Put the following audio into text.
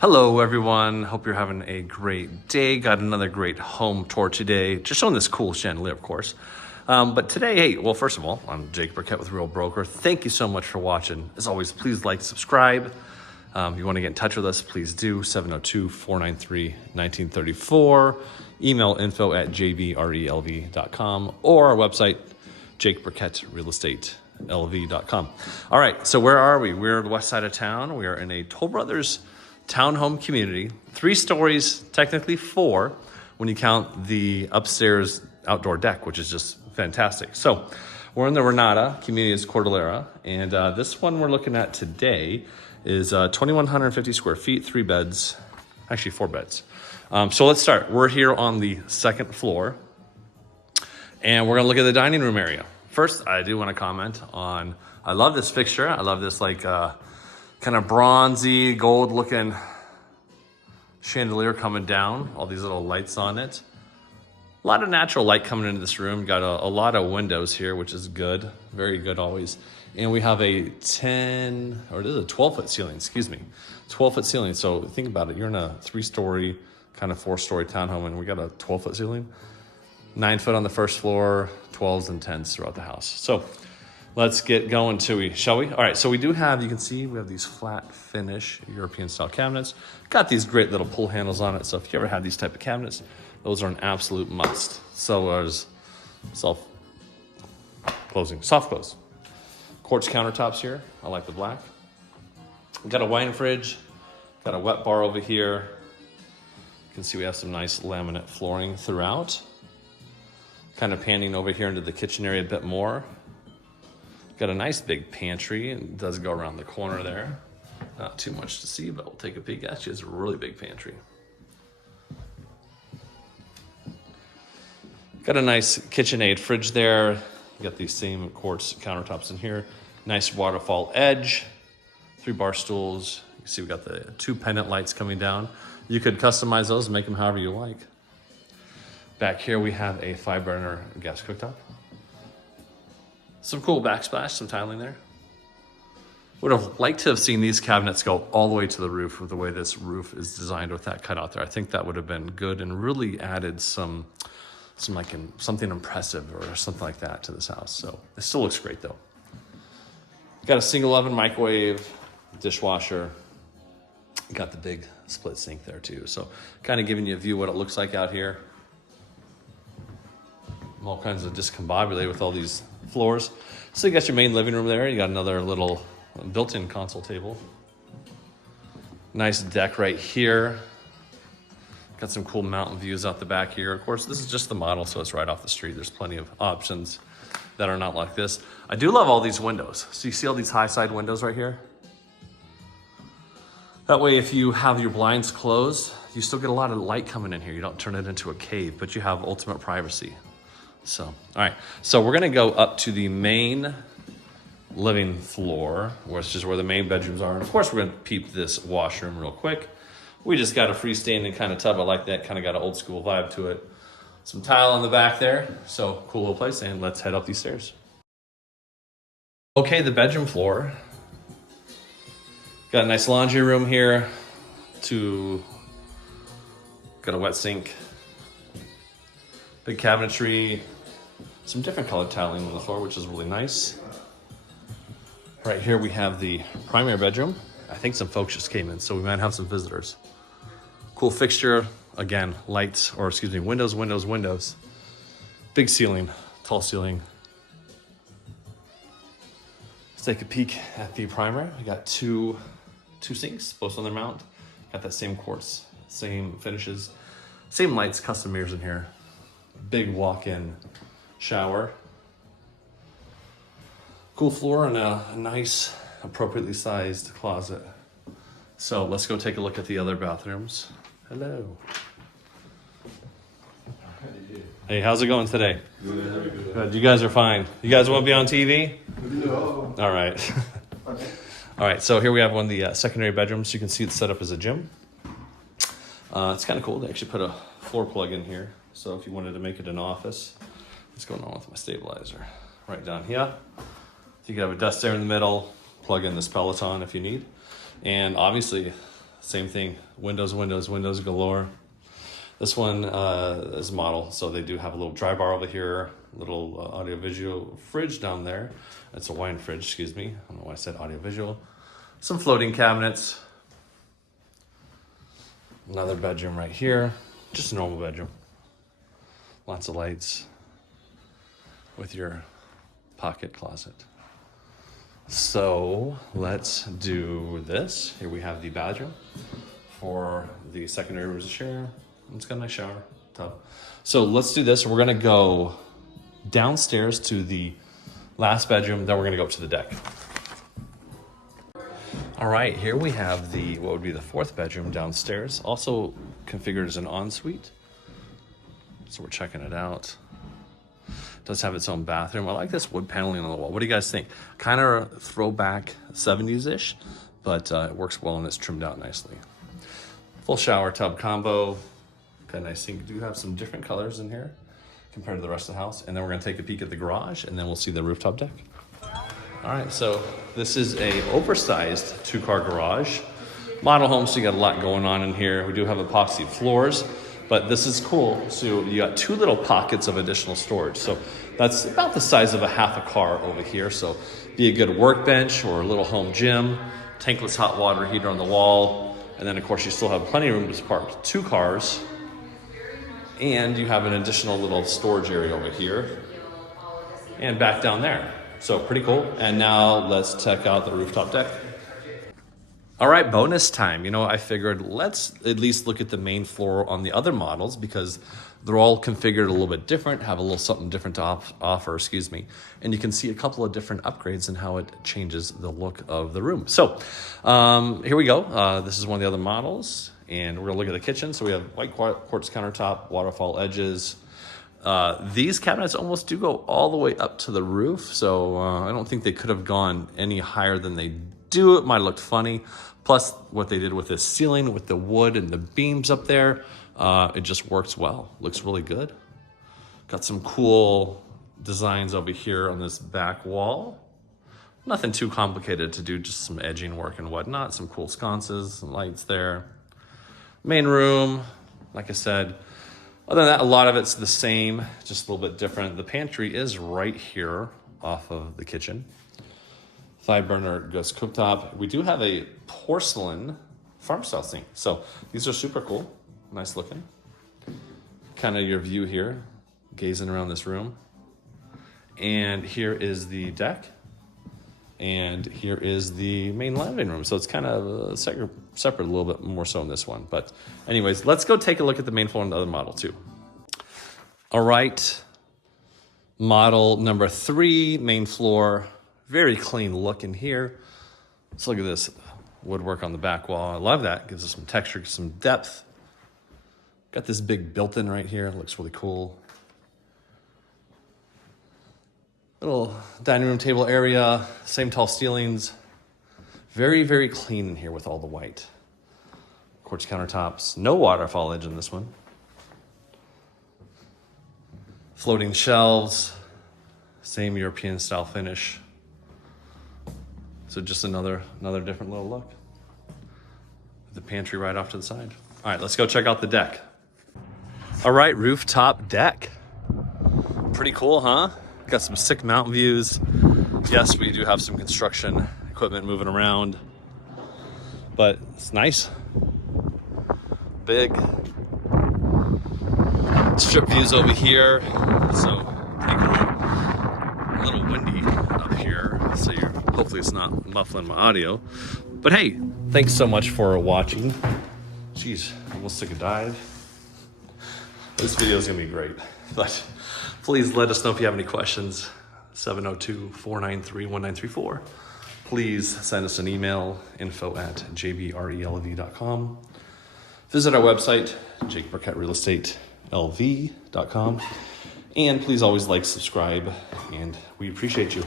Hello everyone, hope you're having a great day. Got another great home tour today. Just showing this cool chandelier, of course. But today, hey, well, first of all, I'm Jake Burkett with Real Broker. Thank you so much for watching. As always, please like, subscribe. If you want to get in touch with us, please do. 702-493-1934. Email info@jbrelv.com or our website, jakeburkettrealestatelv.com. All right, so where are we? We're on the west side of town. We are in a Toll Brothers townhome community, 3 stories, technically 4, when you count the upstairs outdoor deck, which is just fantastic. So we're in the Renata, community is Cordillera, and this one we're looking at today is 2,150 square feet, 3 beds, actually 4 beds. So let's start. We're here on the 2nd floor, and we're gonna look at the dining room area. First, I do wanna comment on, I love this fixture. I love this like, kind of bronzy, gold looking chandelier coming down, all these little lights on it. A lot of natural light coming into this room. Got a lot of windows here, which is good, very good always. And we have a 12-foot ceiling, excuse me, 12-foot ceiling. So think about it, you're in a 3-story, kind of 4-story townhome, and we got a 12-foot ceiling. 9 foot on the first floor, 12s and 10s throughout the house. So let's get going, shall we? All right, so we do have, you can see, we have these flat finish European style cabinets. Got these great little pull handles on it. So if you ever had these type of cabinets, those are an absolute must. So there's soft close. Quartz countertops here. I like the black. We got a wine fridge, got a wet bar over here. You can see we have some nice laminate flooring throughout. Kind of panning over here into the kitchen area a bit more. Got a nice big pantry, and it does go around the corner there. Not too much to see, but we'll take a peek. Actually, it's a really big pantry. Got a nice KitchenAid fridge there. You got these same quartz countertops in here. Nice waterfall edge. 3 bar stools. You can see we got the 2 pendant lights coming down. You could customize those and make them however you like. Back here we have a 5-burner gas cooktop. Some cool backsplash, some tiling there. Would have liked to have seen these cabinets go all the way to the roof with the way this roof is designed with that cutout there. I think that would have been good and really added something impressive or something like that to this house. So it still looks great though. Got a single oven, microwave, dishwasher. Got the big split sink there too. So kind of giving you a view of what it looks like out here. All kinds of discombobulated with all these floors. So you got your main living room there. You got another little built-in console table. Nice deck right here. Got some cool mountain views out the back here. Of course, this is just the model, so it's right off the street. There's plenty of options that are not like this. I do love all these windows. So you see all these high side windows right here? That way, if you have your blinds closed, you still get a lot of light coming in here. You don't turn it into a cave, but you have ultimate privacy. So, all right, so we're gonna go up to the main living floor, which is where the main bedrooms are. And of course, we're gonna peep this washroom real quick. We just got a freestanding kind of tub. I like that, kind of got an old school vibe to it. Some tile on the back there. So cool little place, and let's head up these stairs. Okay, the bedroom floor. Got a nice laundry room here. Got a wet sink. Big cabinetry. Some different colored tiling on the floor, which is really nice. Right here we have the primary bedroom. I think some folks just came in, so we might have some visitors. Cool fixture. Again, lights, or excuse me, windows. Big ceiling, tall ceiling. Let's take a peek at the primary. We got two sinks, both on their mount. Got that same quartz, same finishes, same lights, custom mirrors in here. Big walk-in shower. Cool floor and a nice, appropriately sized closet. So let's go take a look at the other bathrooms. Hello. Hey, how's it going today? Good. Good. You guys are fine. You guys want to be on TV? No. All right. All right, so here we have one of the secondary bedrooms. You can see it's set up as a gym. It's kind of cool. They actually put a floor plug in here. So if you wanted to make it an office, what's going on with my stabilizer? Right down here. You can have a desk there in the middle, plug in this Peloton if you need. And obviously same thing. Windows galore. This one is a model, so they do have a little dry bar over here, little audio-visual fridge down there. It's a wine fridge, excuse me. I don't know why I said audio-visual. Some floating cabinets. Another bedroom right here. Just a normal bedroom. Lots of lights with your pocket closet. So let's do this. Here we have the bathroom for the secondary rooms to share. It's got a nice shower tub. So let's do this. We're gonna go downstairs to the last bedroom, then we're gonna go up to the deck. All right, here we have what would be the fourth bedroom downstairs, also configured as an ensuite. So we're checking it out. It does have its own bathroom. I like this wood paneling on the wall. What do you guys think? Kind of throwback 70s-ish, but it works well and it's trimmed out nicely. Full shower tub combo. Got a nice sink. Do have some different colors in here compared to the rest of the house. And then we're gonna take a peek at the garage and then we'll see the rooftop deck. All right, so this is a oversized 2-car garage. Model home, so you got a lot going on in here. We do have epoxy floors, but this is cool. So you got 2 little pockets of additional storage. So that's about the size of a half a car over here. So be a good workbench or a little home gym, tankless hot water heater on the wall. And then of course you still have plenty of room to park 2 cars. And you have an additional little storage area over here and back down there. So pretty cool. And now let's check out the rooftop deck. All right, bonus time. You know, I figured let's at least look at the main floor on the other models because they're all configured a little bit different, have a little something different to offer, excuse me. And you can see a couple of different upgrades and how it changes the look of the room. So here we go. This is one of the other models. And we're gonna look at the kitchen. So we have white quartz countertop, waterfall edges. These cabinets almost do go all the way up to the roof. So I don't think they could have gone any higher than they do. It might have looked funny. Plus what they did with this ceiling, with the wood and the beams up there, it just works well. Looks really good. Got some cool designs over here on this back wall. Nothing too complicated to do, just some edging work and whatnot. Some cool sconces, some lights there. Main room, like I said, other than that, a lot of it's the same, just a little bit different. The pantry is right here off of the kitchen. 5-burner gas cooktop. We do have a porcelain farm style sink. So these are super cool, nice looking. Kind of your view here, gazing around this room. And here is the deck. And here is the main living room. So it's kind of separate a little bit more so in this one. But anyways, let's go take a look at the main floor and the other model too. All right, model number 3, main floor. Very clean look in here. Let's look at this woodwork on the back wall. I love that. Gives us some texture, some depth. Got this big built-in right here. Looks really cool. Little dining room table area, same tall ceilings. Very, very clean in here with all the white. Quartz countertops, no waterfall edge in this one. Floating shelves, same European style finish. So just another different little look. The pantry right off to the side. All right, let's go check out the deck. All right, rooftop deck. Pretty cool, huh? Got some sick mountain views. Yes, we do have some construction equipment moving around, but it's nice. Big. Strip views over here, so pretty cool. A little windy up here, so hopefully it's not muffling my audio. But hey, thanks so much for watching. Jeez, almost took a dive. This video is gonna be great, but please let us know if you have any questions. 702-493-1934. Please send us an email, info@jbrelv.com. Visit our website, jakeburkettrealestatelv.com. And please always like, subscribe, and we appreciate you.